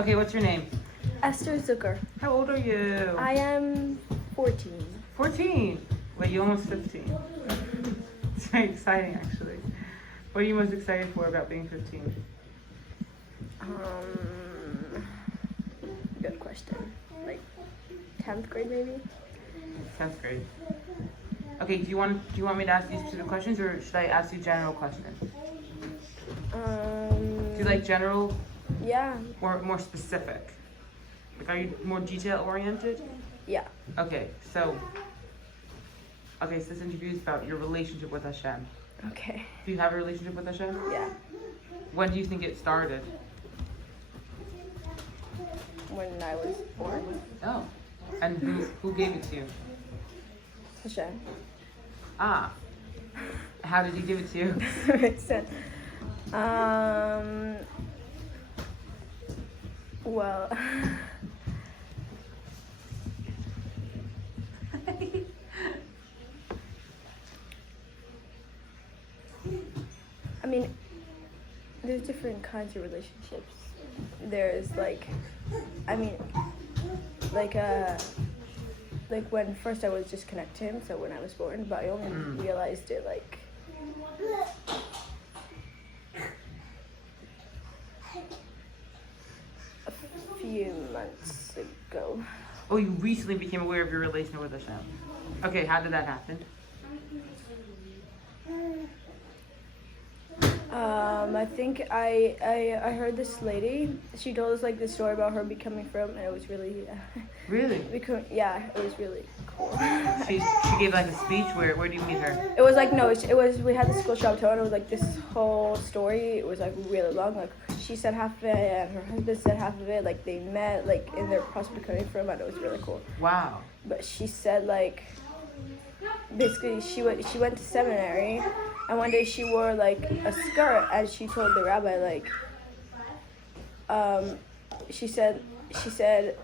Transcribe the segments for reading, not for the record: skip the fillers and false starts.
Okay, what's your name? Esther Zucker. How old are you? I am 14. 14. Wait, you almost 15. It's very exciting, actually. What are you most excited for about being 15? Good question. Like 10th grade maybe? 10th grade. Okay, do you want me to ask you specific questions, or should I ask you general questions? Do you like general Yeah. or more specific? Like, are you more detail oriented? Yeah. Okay, so this interview is about your relationship with Hashem. Okay. Do you have a relationship with Hashem? Yeah. When do you think it started? When I was born. Oh, and who gave it to you? Hashem. Ah, how did he give it to you? Makes sense. Well. I mean, there's different kinds of relationships. There's like when first I was just connected to him, so when I was born, but I only realized it like a few months ago. Oh, you recently became aware of your relationship with Hashem. Okay, how did that happen? I think I heard this lady. She told us like this story about her becoming from, and it was really, Really? it was really cool. She gave like a speech. Where do you meet her? It was like it was we had the school Shabbaton. It was like this whole story. It was like really long. Like she said half of it, and her husband said half of it. Like they met like in their process of becoming from, and it was really cool. Wow. But she said like basically she went to seminary. And one day she wore like a skirt, and she told the rabbi like, she said,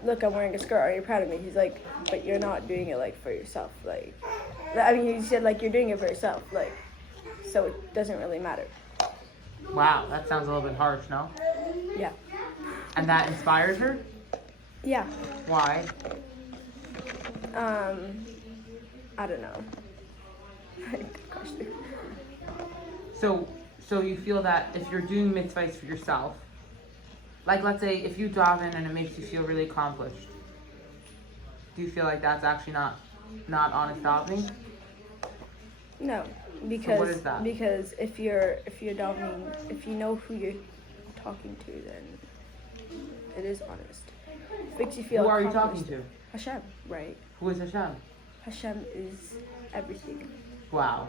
look, I'm wearing a skirt. Are you proud of me? He's like, but you're not doing it like for yourself. Like, I mean, he said like you're doing it for yourself. Like, so it doesn't really matter. Wow, that sounds a little bit harsh, no? Yeah. And that inspired her? Yeah. Why? I don't know. Good question. So you feel that if you're doing mitzvahs for yourself, like let's say if you daven and it makes you feel really accomplished, do you feel like that's actually not honest davening? No, because what is that? Because if you're davening, if you know who you're talking to, then it is honest. It makes you feel. Who are you talking to? Hashem, right? Who is Hashem? Hashem is everything. Wow.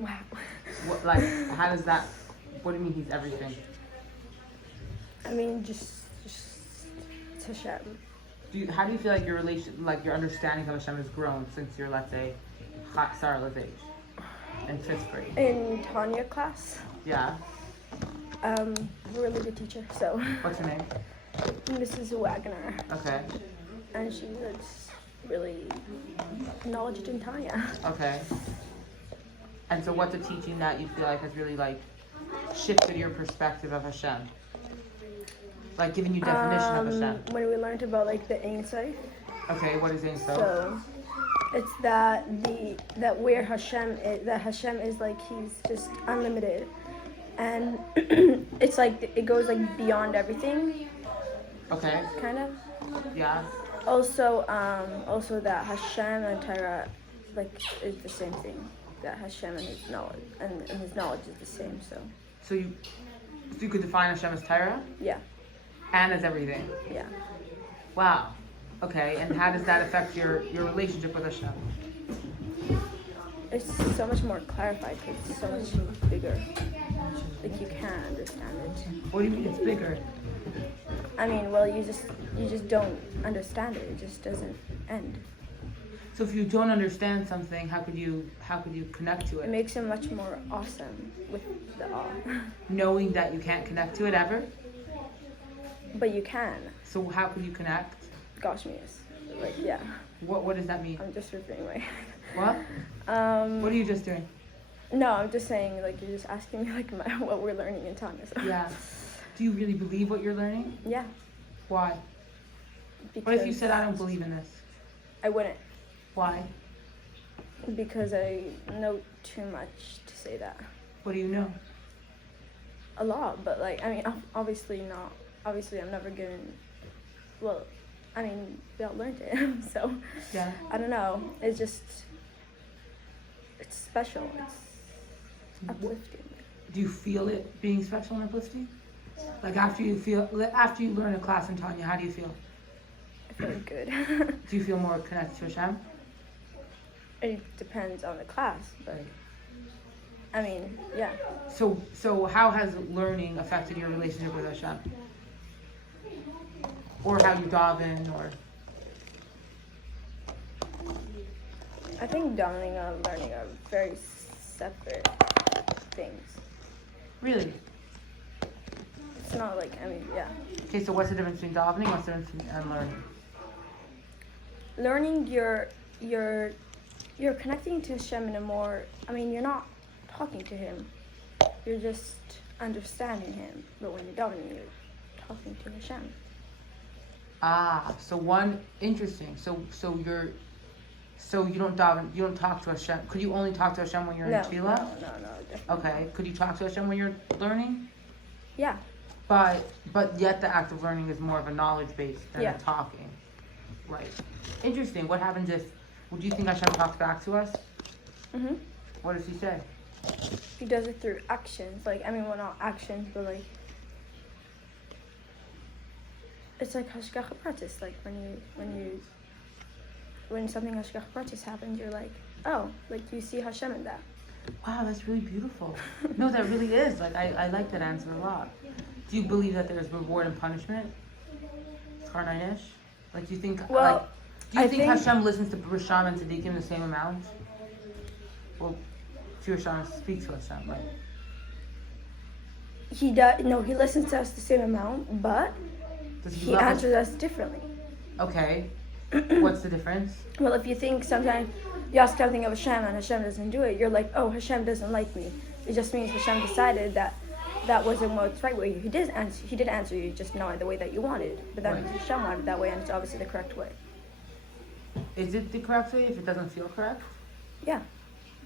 Wow. What, like, how does that? What do you mean he's everything? I mean, just it's Hashem. How do you feel like your your understanding of Hashem has grown since your, let's say, Chatzar Levesh in 5th grade? In Tanya class. Yeah. A really good teacher. So. What's her name? Mrs. Wagner. Okay. And she was really knowledgeable in Tanya. Okay. And so what's a teaching that you feel like has really like shifted your perspective of Hashem? Like giving you definition of Hashem? When we learned about like the Ein Sof. Okay, what is Ein Sof? So it's that where Hashem is like he's just unlimited. And it's like it goes like beyond everything. Okay. Kind of. Yeah. Also that Hashem and Torah like is the same thing. That Hashem and his knowledge is the same. So you could define Hashem as Torah? Yeah. And as everything? Yeah. Wow. Okay, and how does that affect your relationship with Hashem? It's so much more clarified because it's so much bigger. Like you can understand it. What do you mean it's bigger? I mean, well, you just don't understand it. It just doesn't end. So if you don't understand something, how could you connect to It it? makes it much more awesome with the awe. Knowing that you can't connect to it ever? But you can. So how could you connect? Gosh, yes. Like, yeah. What does that mean? I'm just repeating my... What? What are you just doing? No, I'm just saying, like, you're just asking me, like, what we're learning in Tanya. So. Yeah. Do you really believe what you're learning? Yeah. Why? Because What if you said, I don't believe in this? I wouldn't. Why? Because I know too much to say that. What do you know? A lot, but like, I mean, obviously not. Obviously, I'm never gonna. Well, I mean, we all learned it, so. Yeah. I don't know. It's just. It's special. It's uplifting. Do you feel it being special and uplifting? Like after you learn a class in Tanya, how do you feel? I feel good. Do you feel more connected to Hashem? It depends on the class, but I mean, yeah. So how has learning affected your relationship with Hashem? Or how you daven, or? I think davening and learning are very separate things. Really? It's not like, I mean, yeah. Okay, so what's the difference between davening? What's the difference and learning? Learning, you're connecting to Hashem in a more, I mean, you're not talking to him. You're just understanding him. But when you're davening, you're talking to Hashem. Ah, so one, interesting. So you don't daven, you don't talk to Hashem. Could you only talk to Hashem when you're in tefillah? No, definitely. Okay. Could you talk to Hashem when you're learning? Yeah. But yet the act of learning is more of a knowledge base than Yeah. a talking. Right. Interesting. What happens if, would you think Hashem talks back to us? Mhm. What does he say? He does it through actions. Like, I mean, well, not actions, but like, it's like hashgacha pratis. Like when something hashgacha pratis happens, you're like, oh, like you see Hashem in that. Wow, that's really beautiful. No, that really is. Like, I like that answer a lot. Do you believe that there's reward and punishment? Karnainish? Like, do you think, Well, do you I think think- Hashem listens to Rishon and Tzaddikim the same amount? Well, Rishon speaks to Hashem, right? He does. No, he listens to us the same amount, but Does he love us? answers us differently. Okay. What's the difference? Well, if you think sometimes you ask something of Hashem and Hashem doesn't do it, you're like, oh, Hashem doesn't like me. It just means Hashem decided that that wasn't what's right way. He did answer you, just not the way that you wanted. But that means Hashem wanted it that way, and it's obviously the correct way. Is it the correct way if it doesn't feel correct? Yeah.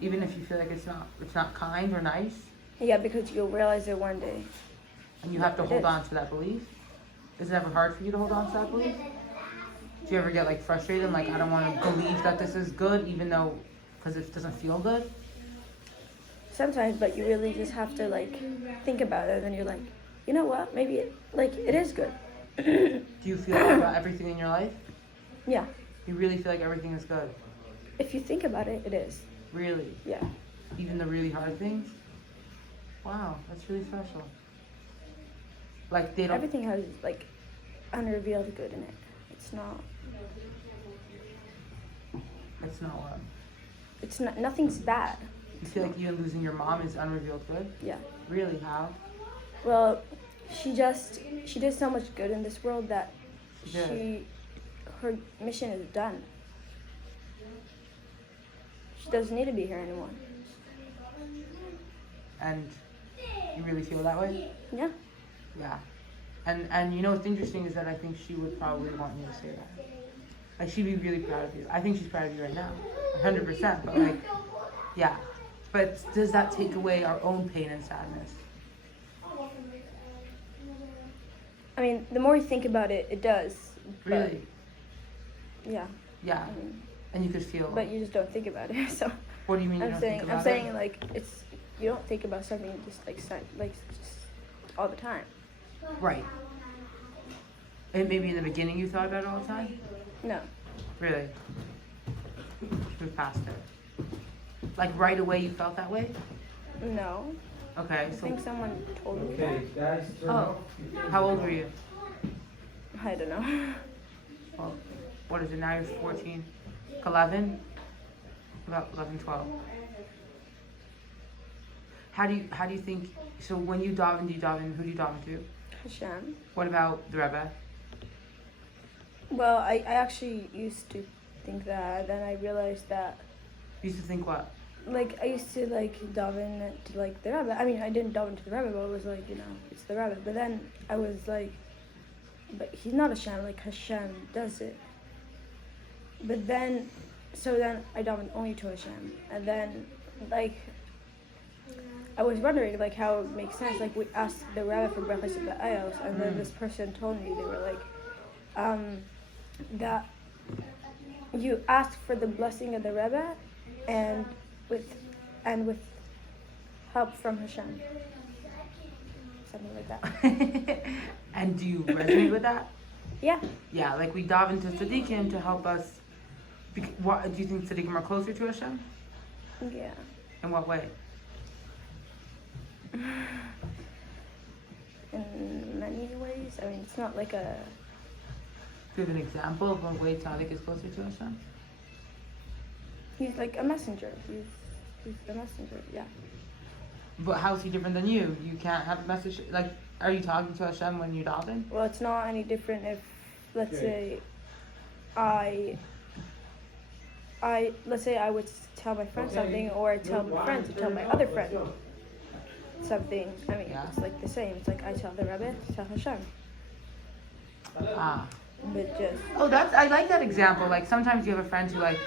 Even if you feel like it's not kind or nice? Yeah, because you'll realize it one day. And you have to It hold is. on to that belief? Is it ever hard for you to hold on to that belief? Do you ever get like frustrated and like, I don't want to believe that this is good even though, because it doesn't feel good? Sometimes, but you really just have to like think about it, and you're like, you know what? Maybe it is good. Do you feel good about everything in your life? Yeah. You really feel like everything is good? If you think about it, it is. Really? Yeah. Even the really hard things? Wow, that's really special. Like they don't... Everything has like unrevealed good in it. It's not. It's not what? It's not. Nothing's bad. You feel like even losing your mom is unrevealed good? Yeah. Really? How? Well, she did so much good in this world that She did. her mission is done. She doesn't need to be here anymore. And you really feel that way? Yeah. Yeah. And you know what's interesting is that I think she would probably want you to say that. Like she'd be really proud of you. I think she's proud of you right now. 100%. But like, yeah. But does that take away our own pain and sadness? I mean, the more you think about it, it does. But, Really? yeah. Yeah. I mean, And you could feel... but you just don't think about it. So What do you mean you I'm don't saying think about I'm saying it? like it's you don't think about something just like just all the time. Right. And maybe in the beginning you thought about it all the time? No. Really? Move past it. Like right away you felt that way? No. Okay, I so think someone told me Okay, guys, turn Oh. off. how old were you? that. I don't know. Well, what is it now? You're 14? 11? About 11, 12. How do you think, so when you daven, who do you daven to? Hashem. What about the Rebbe? Well, I actually used to think that, then I realized that, You used to think what? like, I used to, like, daven to, like, the Rebbe. I mean, I didn't daven to the Rebbe, but it was, like, you know, it's the Rebbe. But then I was, like, but he's not Hashem. Like Hashem does it. But then, so then I davened only to Hashem, and then like I was wondering like how it makes sense. Like we asked the rabbi for brachas of the ayos, and then this person told me they were like that you ask for the blessing of the rabbi, and with help from Hashem, something like that. And do you resonate with that? Yeah. Yeah, like we dive into tzaddikim to help us. What do you think tzaddikim are closer to Hashem? Yeah. In what way? In many ways. I mean, it's not like a. Do you have an example of one way tzaddik is closer to Hashem? He's like a messenger. He's a messenger. Yeah. But how is he different than you? You can't have a message. Like, are you talking to Hashem when you're davening? Well, it's not any different if, let's say, let's say I would tell my friend something, or I tell my friend to tell my other friend something. I mean, Yeah. it's like the same. It's like I tell the rabbi, tell Hashem. Ah. But just. Oh, I like that example. Like sometimes you have a friend who like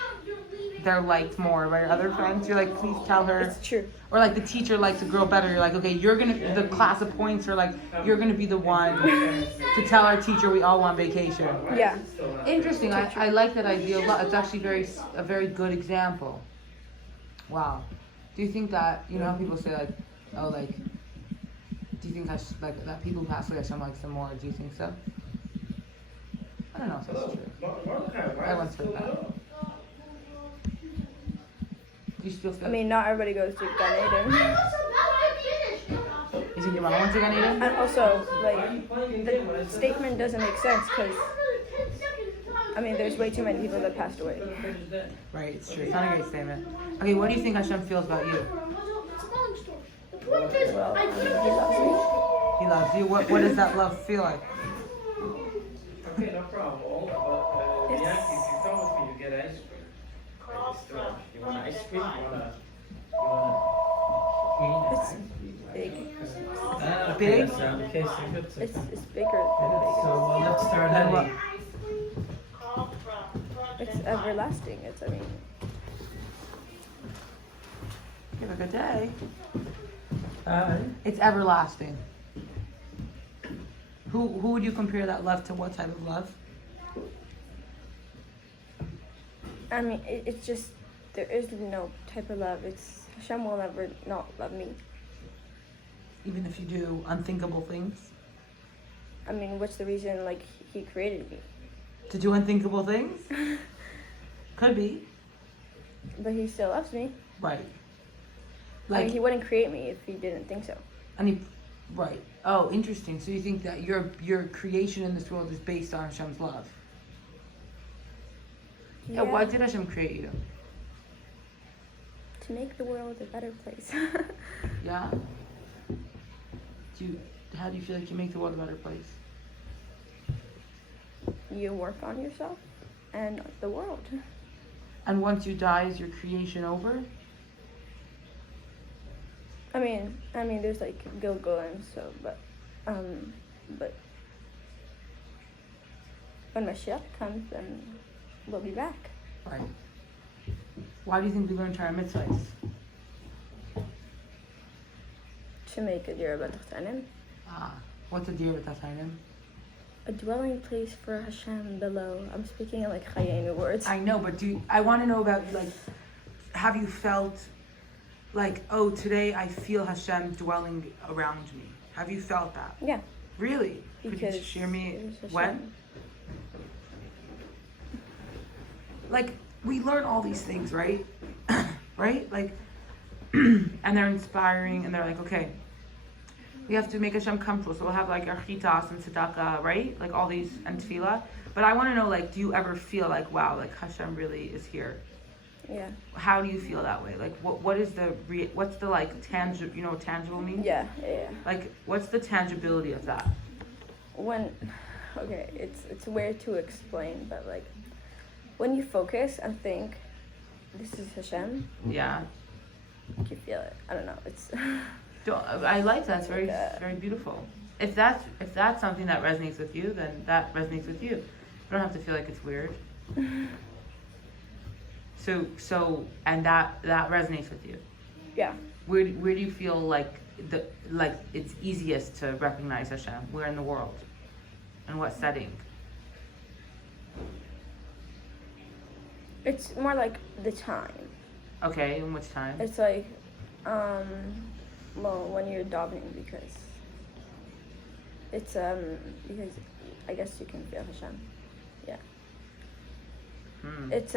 they're liked more by your other friends. You're like, please tell her. It's true. Or like the teacher likes a girl better. You're like, okay, the class appoints her. Like you're gonna be the one to tell our teacher we all want vacation. Yeah. Interesting. I like that idea a lot. It's actually a very good example. Wow. Do you think that how people say like, oh like, do you think that people pass like Hashem likes them more? Do you think so? I don't know if that's true. I once heard that. Do you still feel? I mean, not everybody goes to Gan Eden. You think your mom wants to Gan Eden? And also, like, the statement doesn't make sense because, I mean, there's way too many people that passed away. Right, it's true. It's not a great statement. Okay, what do you think Hashem feels about you? Well, he loves me. He loves you. What does that love feel like? Okay, no problem. If you come with me, you get ice cream. You want ice cream? It's big. Big? Okay, so It's bigger than big. So let's start at It's everlasting. I mean. You have a good day. Hi. It's everlasting. Who would you compare that love to? What type of love? I mean, it's just, there is no type of love. It's, Hashem will never not love me. Even if you do unthinkable things? I mean, what's the reason, like, he created me? To do unthinkable things? Could be. But he still loves me. Right. I mean, he wouldn't create me if he didn't think so. Right. Oh, interesting. So you think that your creation in this world is based on Hashem's love? Yeah. Why did Hashem create you? To make the world a better place. Yeah? How do you feel like you make the world a better place? You work on yourself and the world. And once you die, is your creation over? I mean, there's like Gilgul, so, but when Mashiach comes, then we'll be back. Right. Why do you think we learn Torah mitzvahs? To make a dira b'tachtanim. What's a dira b'tachtanim? A dwelling place for Hashem below. I'm speaking in like Chayenu words. I know, but I want to know about, like, have you felt like, oh, today I feel Hashem dwelling around me? Have you felt that? Yeah. Really? Because could you share me Hashem. when? Like, we learn all these things, right? Right? Like, and they're inspiring, and they're like, okay, we have to make Hashem comfortable, so we'll have like our chitas and tzedakah, right? Like all these, and tefillah. But I want to know, like, do you ever feel like, wow, like Hashem really is here? Yeah. How do you feel that way? Like, what's the like tangible? You know what tangible means? Yeah. Like, what's the tangibility of that? Okay, it's weird to explain, but like, when you focus and think, this is Hashem. Yeah. You feel it. I don't know. It's. I like that. It's very, like very beautiful. if that's something that resonates with you, then that resonates with you. You don't have to feel like it's weird. So and that resonates with you. Yeah. Where do you feel like it's easiest to recognize Hashem? Where in the world? In what setting? It's more like the time. Okay, in which time? It's like, well, when you're davening, because it's because I guess you can feel Hashem. Yeah. It's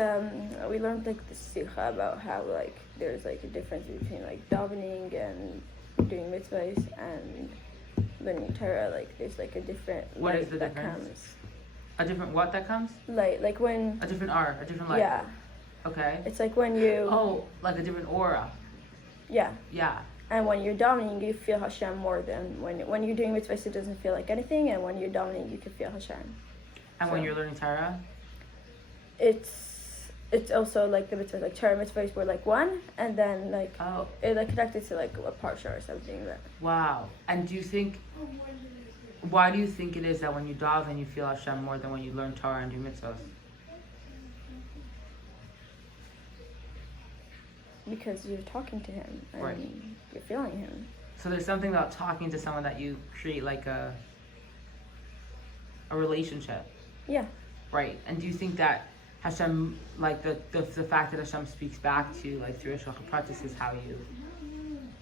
we learned like the sikha about how like there's like a difference between like davening and doing mitzvahs and learning Torah. Like there's like a different What is light the that difference? comes. A different what that comes? Like when A different R, a different light. yeah, Okay. it's like when you Oh, like a different aura. yeah. Yeah. And when you're davening, you feel Hashem more than when you're doing mitzvahs. It doesn't feel like anything, and when you're davening, you can feel Hashem. And when So- you're learning Torah? It's also like the mitzvahs, like Torah mitzvahs were like one, and then like Oh, it like connected to like a parsha or something. That wow. And why do you think it is that when you daven you feel Hashem more than when you learn Torah and do mitzvahs? because you're talking to him and Right. you're feeling him. So there's something about talking to someone that you create like a relationship, Yeah, right? And do you think that Hashem, like the fact that Hashem speaks back to you, like through Hashgacha Pratis, is how you?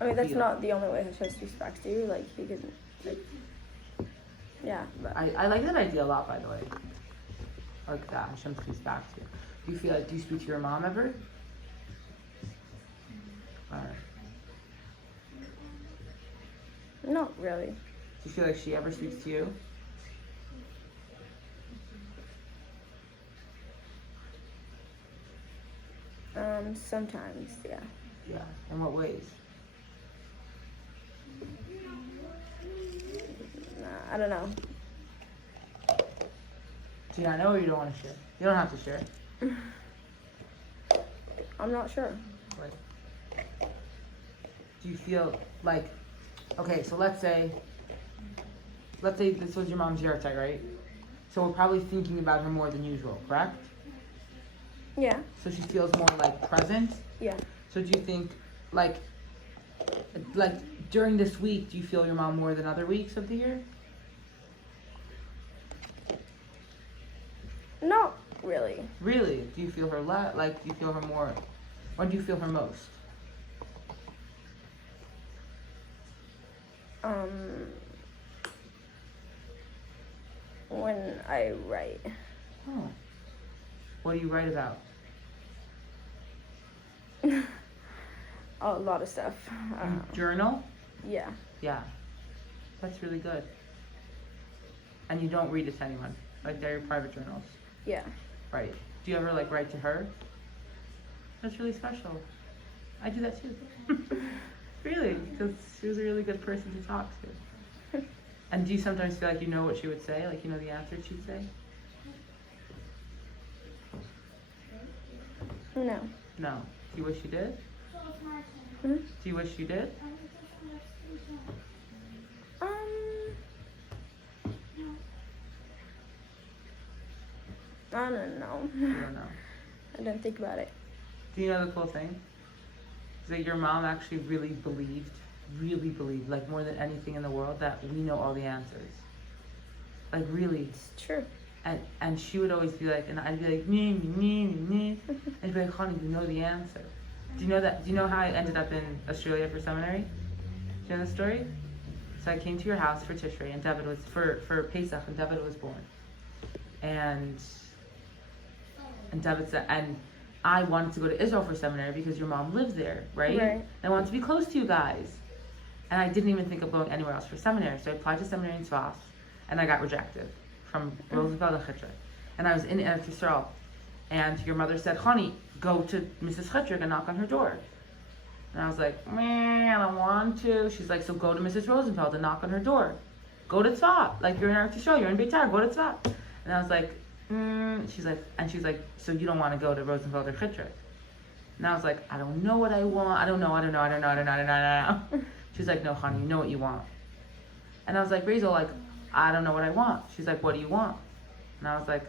I mean that's feel. not the only way Hashem speaks back to you. Like he can, like, yeah. But I like that idea a lot, by the way. Like that Hashem speaks back to you. Do you feel like, do you speak to your mom ever? Or not really. do you feel like she ever speaks to you? Sometimes, yeah. Yeah. In what ways? I don't know. Do you not know or you don't want to share? You don't have to share. I'm not sure. Right. Do you feel like, okay, so let's say this was your mom's yahrzeit, right? So we're probably thinking about her more than usual, correct? Yeah, So she feels more like present. yeah. So do you think like during this week, do you feel your mom more than other weeks of the year? Not really. Really? Do you feel her do you feel her more? When do you feel her most? When I write. Oh. What do you write about? A lot of stuff. You journal? Yeah. Yeah. That's really good. And you don't read it to anyone? Like they're your private journals? Yeah. Right. Do you ever like write to her? That's really special. I do that too. Really, because she was a really good person to talk to. And do you sometimes feel like you know what she would say? Like you know the answer she'd say? No. No. Do you wish you did? Hmm? Do you wish you did? I don't know. I don't know. I didn't think about it. Do you know the cool thing? Is that your mom actually really believed, like more than anything in the world, that we know all the answers. Like really. It's true. And she would always be like, and I'd be like, me, me, me, me. And she'd be like, honey, you know the answer. Do you know that? Do you know how I ended up in Australia for seminary? Do you know the story? So I came to your house for Tishrei, and David was, for Pesach, and David was born. And David said, and I wanted to go to Israel for seminary because your mom lives there, right? Right. And I wanted to be close to you guys. And I didn't even think of going anywhere else for seminary. So I applied to seminary in Tzvas, and I got rejected from Rosenfeld and Chitrik. And I was in Eretz Yisrael. And your mother said, honey, go to Mrs. Chitrik and knock on her door. And I was like, man, I don't want to. She's like, so go to Mrs. Rosenfeld and knock on her door. Go to Tzvat. Like, you're in Eretz Yisrael, you're in Beitar, go to Tzvat. And I was like, she's like, so you don't want to go to Rosenfeld or Chitrik? And I was like, I don't know what I want. I don't know. She's like, no, honey, you know what you want. And I was like, Rachel, like, I don't know what I want. She's like, what do you want? And I was like,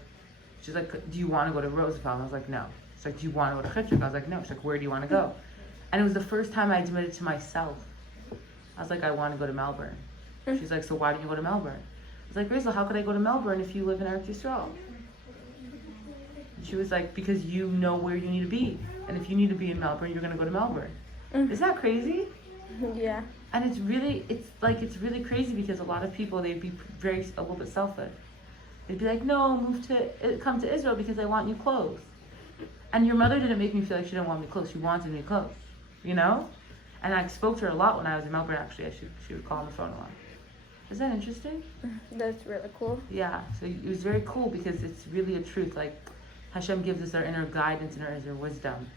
she's like, do you want to go to Roosevelt? And I was like, no. She's like, do you want to go to Chitrik? I was like, no. She's like, where do you want to go? And it was the first time I admitted to myself. I was like, I want to go to Melbourne. She's like, so why don't you go to Melbourne? I was like, Rachel, how could I go to Melbourne if you live in Eretz Yisrael? And she was like, because you know where you need to be. And if you need to be in Melbourne, you're going to go to Melbourne. Isn't that crazy? Yeah. And it's really crazy because a lot of people, they'd be a little bit selfish. They'd be like, no, come to Israel because I want new clothes. And your mother didn't make me feel like she didn't want me clothes. She wanted me clothes, you know? And I spoke to her a lot when I was in Melbourne, actually. She would call on the phone a lot. Is that interesting? That's really cool. Yeah, so it was very cool because it's really a truth. Like, Hashem gives us our inner guidance and our inner wisdom.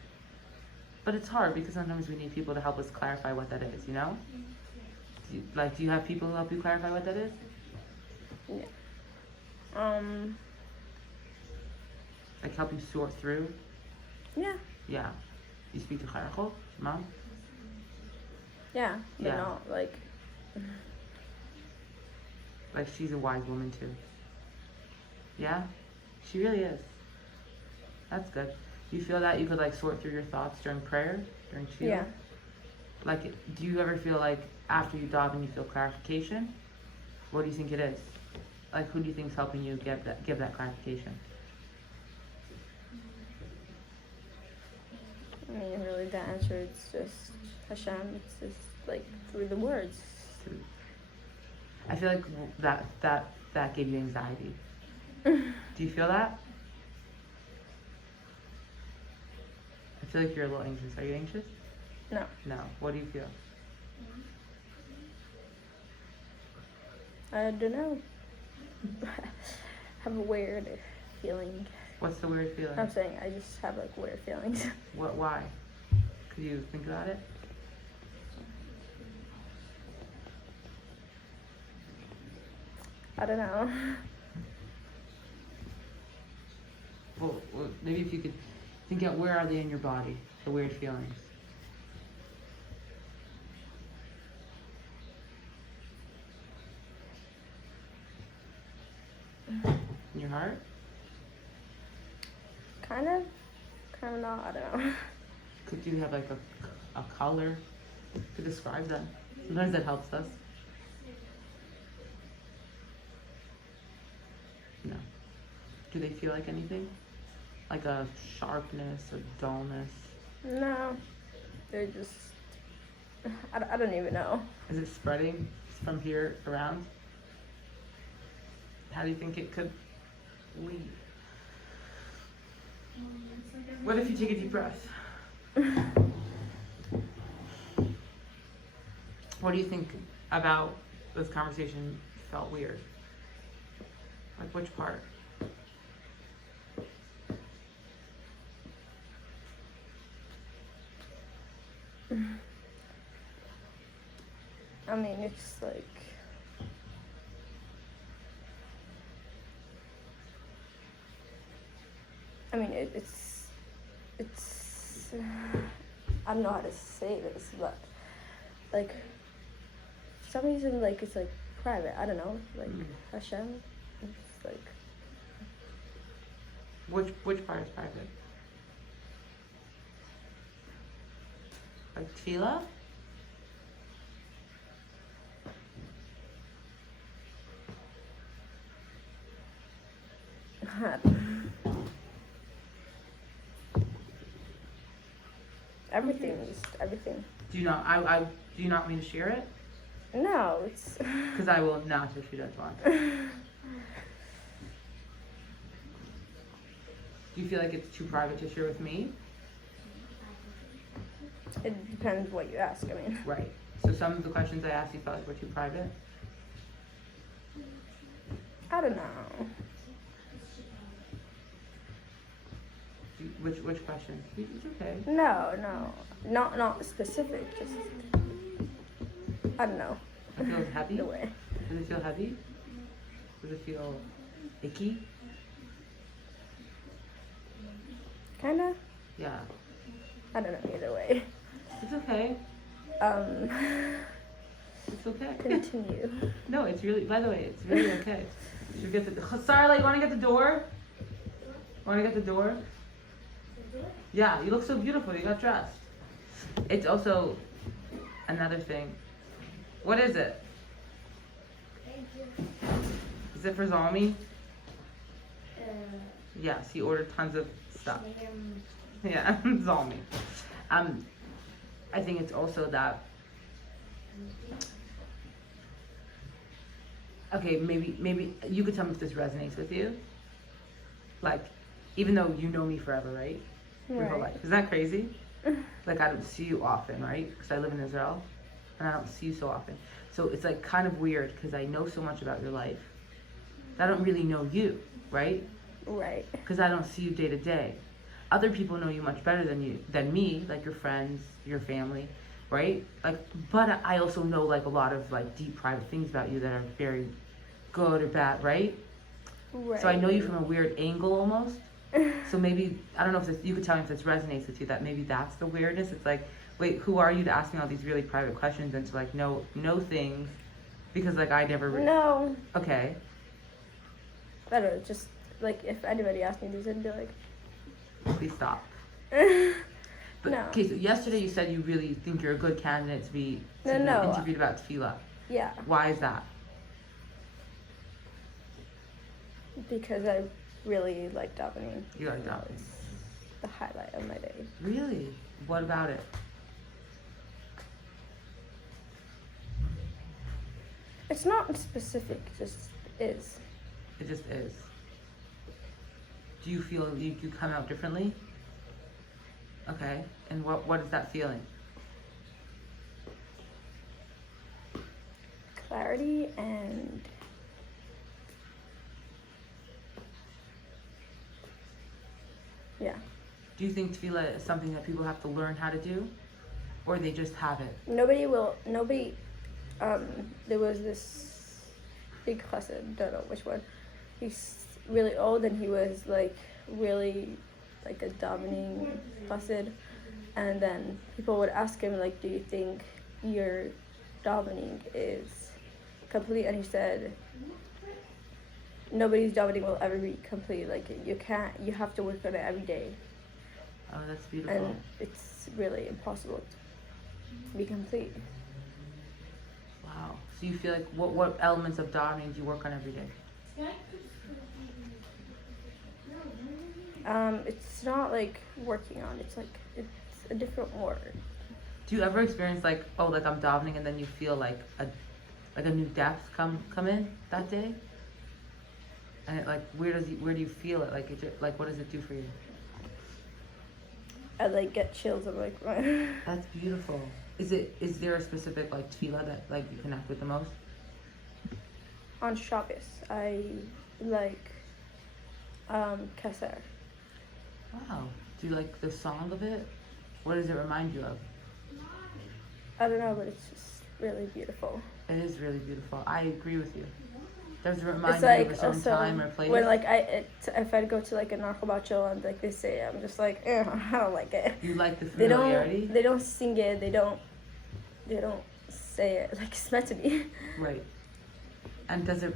But it's hard because sometimes we need people to help us clarify what that is, you know? Do you have people who help you clarify what that is? Yeah. Like help you sort through? Yeah. Yeah. You speak to Chayachot, your mom? Yeah. But Yeah. not like. Like she's a wise woman too. Yeah? She really is. That's good. Do you feel that you could like sort through your thoughts during prayer? During tefillah? Yeah. Like, do you ever feel like after you daven you feel clarification? What do you think it is? Like, who do you think is helping you give that clarification? I mean, really, the answer is just Hashem. It's just like through the words. I feel like that gave you anxiety. Do you feel that? I feel like you're a little anxious. Are you anxious? No. No. What do you feel? I don't know. Have a weird feeling. What's the weird feeling? I'm saying I just have like weird feelings. Why? Could you think about it? I don't know. Well, maybe if you could think out where are they in your body, the weird feelings. In your heart? Kind of not. I don't know. Could you have like a color to describe them? Sometimes that helps us. No. Do they feel like anything? Like a sharpness, a dullness? No. They're just. I don't even know. Is it spreading from here around? How do you think it could leave? What if you take a deep breath? What do you think about this conversation felt weird? Like which part? I mean, it's like. I mean, it's. I don't know how to say this, but like, for some reason, like it's like private. I don't know, like Hashem. It's like. Which part is private? Like tefillah? Everything, just everything. Do you not? Do you not want me to share it? No, it's. Because I will not if she does want. Do you feel like it's too private to share with me? It depends what you ask. I mean. Right. So some of the questions I asked you felt like were too private? I don't know. Which questions? It's okay. No, not specific. Just I don't know. It feels heavy? The way. Does it feel heavy? Does it feel icky? Kinda. Yeah. I don't know either way. It's okay. It's okay. Continue. No, it's really, by the way, it's really okay. You get the, Sarla, you want to get the door? Want to get the door? Yeah, you look so beautiful. You got dressed. It's also another thing. What is it? Is it for Zalmi? Yes, he ordered tons of stuff. Yeah, Zalmi. I think it's also that. Okay, maybe you could tell me if this resonates with you. Like, even though you know me forever, right? Your whole life. Isn't that crazy? Like, I don't see you often, right? Because I live in Israel, and I don't see you so often. So it's like kind of weird because I know so much about your life. I don't really know you, right? Right. Because I don't see you day to day. Other people know you much better than me, like your friends, your family, right? Like, but I also know like a lot of like deep private things about you that are very good or bad, right? Right. So I know you from a weird angle almost. So maybe, I don't know if you could tell me if this resonates with you, that maybe that's the weirdness. It's like, wait, who are you to ask me all these really private questions and to like know things because like I never No. Okay. I don't know, just like if anybody asked me these, I'd be like, Please stop. no. Okay, so yesterday you said you really think you're a good candidate to be interviewed about tefillah. Yeah. Why is that? Because I really like davening. You like davening. It's the highlight of my day. Really? What about it? It's not specific, it just is. It just is. Do you feel you come out differently? Okay. And what is that feeling? Clarity and yeah. Do you think tefillah is something that people have to learn how to do? Or they just have it? Nobody, there was this big chassid, don't know which one. He's really old and he was like really like a davening chassid. And then people would ask him like, do you think your davening is complete? And he said, nobody's davening will ever be complete. Like you have to work on it every day. Oh, that's beautiful. And it's really impossible to be complete. Wow. So you feel like, what elements of davening do you work on every day? It's not like working on, it's like, it's a different word. Do you ever experience like, oh, like I'm davening and then you feel like a new depth come in that day? And it like, where do you feel it? Like, like what does it do for you? I like get chills. I'm like, That's beautiful. Is there a specific like tefillah that like you connect with the most? on Shabbos, I like Keser. Wow. Do you like the song of it? What does it remind you of? I don't know, but it's just really beautiful. It is really beautiful. I agree with you. Does it remind It's you like of a certain also time or place? when like if I go to like a narkobachel and like they say it, I'm just like, I don't like it. You like the They familiarity? they don't sing it. They don't say it like it's meant to be. Right. And does it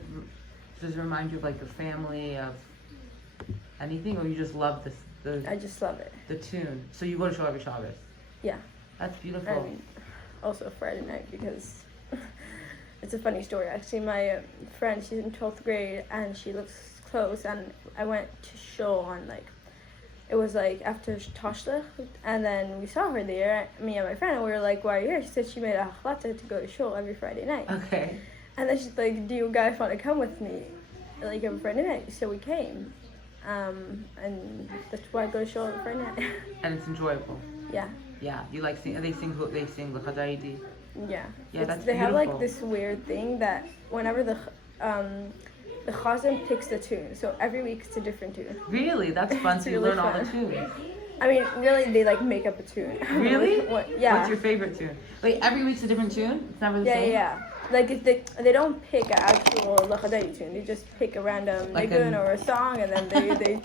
remind you of like your family, of anything, or you just love I just love it. the tune? So you go to show every Shabbos. Yeah. That's beautiful. I mean, also Friday night because it's a funny story. Actually, my friend, she's in 12th grade and she lives close, and I went to show on like, it was like after Tashla, and then we saw her there, me and my friend, and we were like, why are you here? She said she made a halata to go to show every Friday night. Okay. And then she's like, do you guys want to come with me like every Friday night? So we came. And that's why I go to show every Friday night. And it's enjoyable. Yeah. Yeah. You like sing? They sing l'chadaidi. Yeah. Yeah, that's they have like beautiful. this weird thing that whenever the chazan picks the tune, so every week it's a different tune. Really? That's fun. It's So you really learn all the fun. tunes. I mean, really, they like make up a tune. Really? Yeah. What's your favorite tune? Wait, every week's a different tune? It's never the Yeah, same? yeah. Like if they don't pick an actual l'chadayi tune. They just pick a random Like nigun or a song, and then they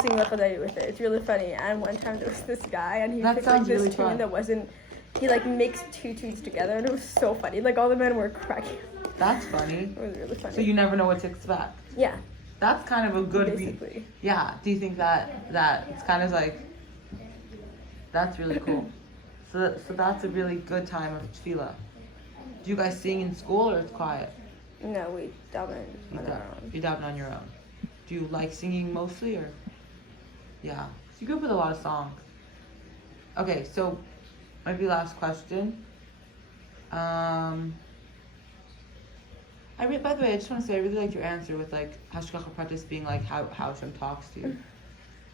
sing l'chadayi with it. It's really funny. And one time there was this guy, and he That picked like sounds this really tune fun. that wasn't he like mixed tutus together, and it was so funny. Like all the men were cracking. That's funny. It was really funny. So you never know what to expect. Yeah, That's kind of a good. basically. Yeah. Do you think that it's kind of like? That's really cool. So that's a really good time of tefillah. Do you guys sing in school or it's quiet? No, we daven on our own. You daven on your own. Do you like singing mostly or? Yeah. So you grew up with a lot of songs. Okay, so maybe last question. By the way, I just want to say I really liked your answer with like hashgacha pratis being like how Hashem talks to you.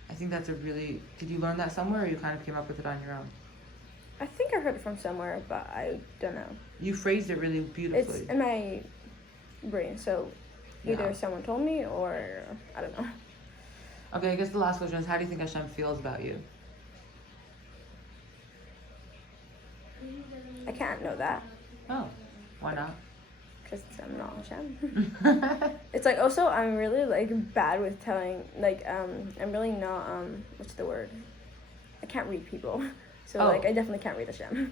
I think that's a really. Did you learn that somewhere, or you kind of came up with it on your own? I think I heard it from somewhere, but I don't know. You phrased it really beautifully. It's in my brain, so either Yeah. someone told me or I don't know. Okay, I guess the last question is, how do you think Hashem feels about you? I can't know that Oh, why not? because I'm not Hashem. It's like also I'm really like bad with telling like I'm really not what's the word? I can't read people, so Oh. like I definitely can't read Hashem.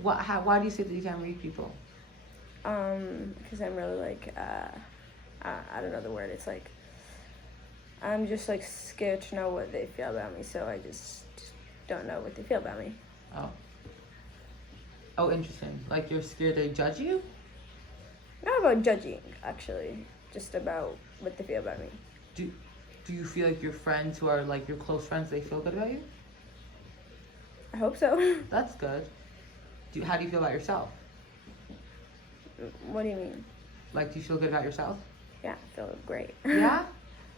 Why do you say that you can't read people? Because I'm really like I don't know the word. It's like I'm just like scared to know what they feel about me, so I just don't know what they feel about me. Oh. Oh, interesting. Like you're scared they judge you? Not about judging, actually, just about what they feel about me. Do you feel like your friends who are like your close friends, they feel good about you? I hope so. That's good. How do you feel about yourself? What do you mean? Like, do you feel good about yourself? Yeah, I feel great. Yeah?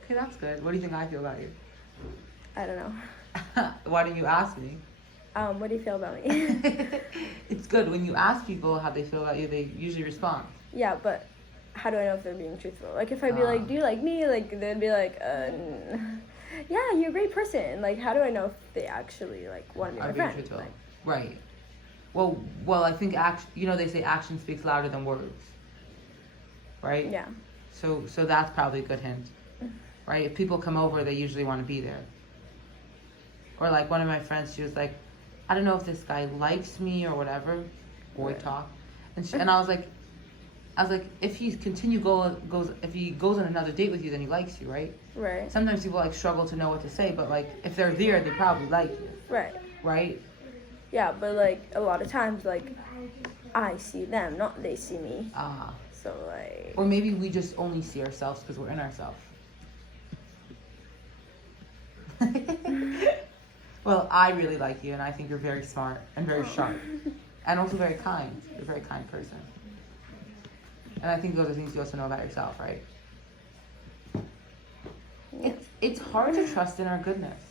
Okay, that's good. What do you think I feel about you? I don't know. Why didn't you ask me? What do you feel about me? It's good. When you ask people how they feel about you, they usually respond. Yeah, but how do I know if they're being truthful? Like, if I be like, do you like me? Like, they'd be like, yeah, you're a great person. Like, how do I know if they actually, like, want to be Are my being friend? truthful. Like, Right. Well, I think they say action speaks louder than words. Right? yeah. So that's probably a good hint. Right? If people come over, they usually want to be there. Or like one of my friends, she was like, I don't know if this guy likes me or whatever, boy Right. talk. And I was like, if he if he goes on another date with you, then he likes you, right? Right. Sometimes people like struggle to know what to say, but like if they're there, they probably like you, Right. right? Yeah, but, like, a lot of times, like, I see them, not they see me. Ah. So, like... Or maybe we just only see ourselves because we're in ourselves. Well, I really like you, and I think you're very smart and very sharp, and also very kind. You're a very kind person. And I think those are things you also know about yourself, right? It's hard to trust in our goodness.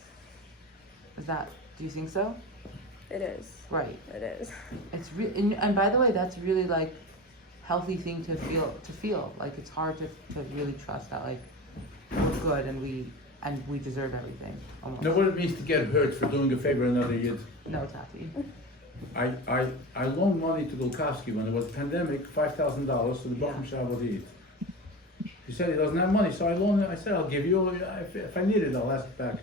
Do you think so? It is. Right. It is. It's and by the way, that's really like healthy thing to feel. Like it's hard to really trust that like we're good and we deserve everything. Almost. Know what it means to get hurt for doing a favor another yid? No, Tati. I loaned money to Golkowski when there was a pandemic, $5,000 to the Bacham Shabbat Eid. He said he doesn't have money, so I loaned it. I said, I'll give you, if I need it, I'll ask it back.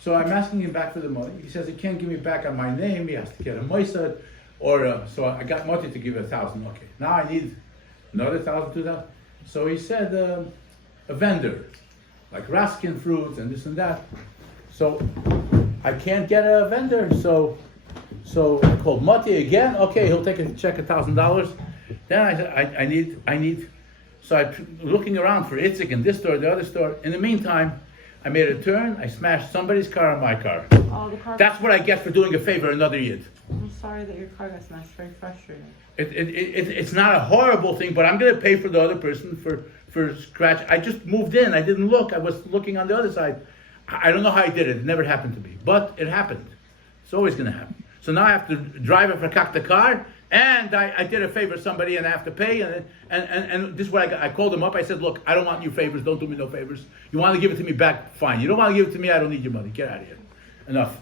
So I'm asking him back for the money. He says he can't give me back on my name, he has to get a moisad, or, so I got money to give 1,000, okay. Now I need another 1,000, 2,000. So he said, a vendor, like Raskin fruits and this and that. So I can't get a vendor, so I called Mati again. Okay, he'll take a check $1,000. Then I said, I need. So I'm looking around for Itzik in this store, the other store. In the meantime, I made a turn. I smashed somebody's car on my car. Oh, the car. That's what I get for doing a favor another yid. I'm sorry that your car got smashed. Very frustrating. It's not a horrible thing, but I'm gonna pay for the other person for scratch. I just moved in. I didn't look. I was looking on the other side. I don't know how I did it. It never happened to me, but it happened. It's always gonna happen. So now I have to drive and verkack the car, and I did a favor to somebody and I have to pay, and this is what I called them up. I said, look, I don't want your favors, don't do me no favors. You want to give it to me back, fine. You don't want to give it to me, I don't need your money. Get out of here. Enough.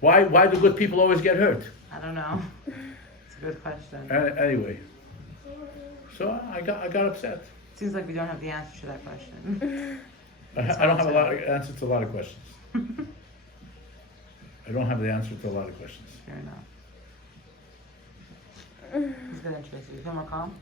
Why do good people always get hurt? I don't know. It's a good question. Anyway, so I got upset. Seems like we don't have the answer to that question. I don't have a lot of answers to a lot of questions. I don't have the answer to a lot of questions. Fair enough. It's good and Tracy. You feel more calm?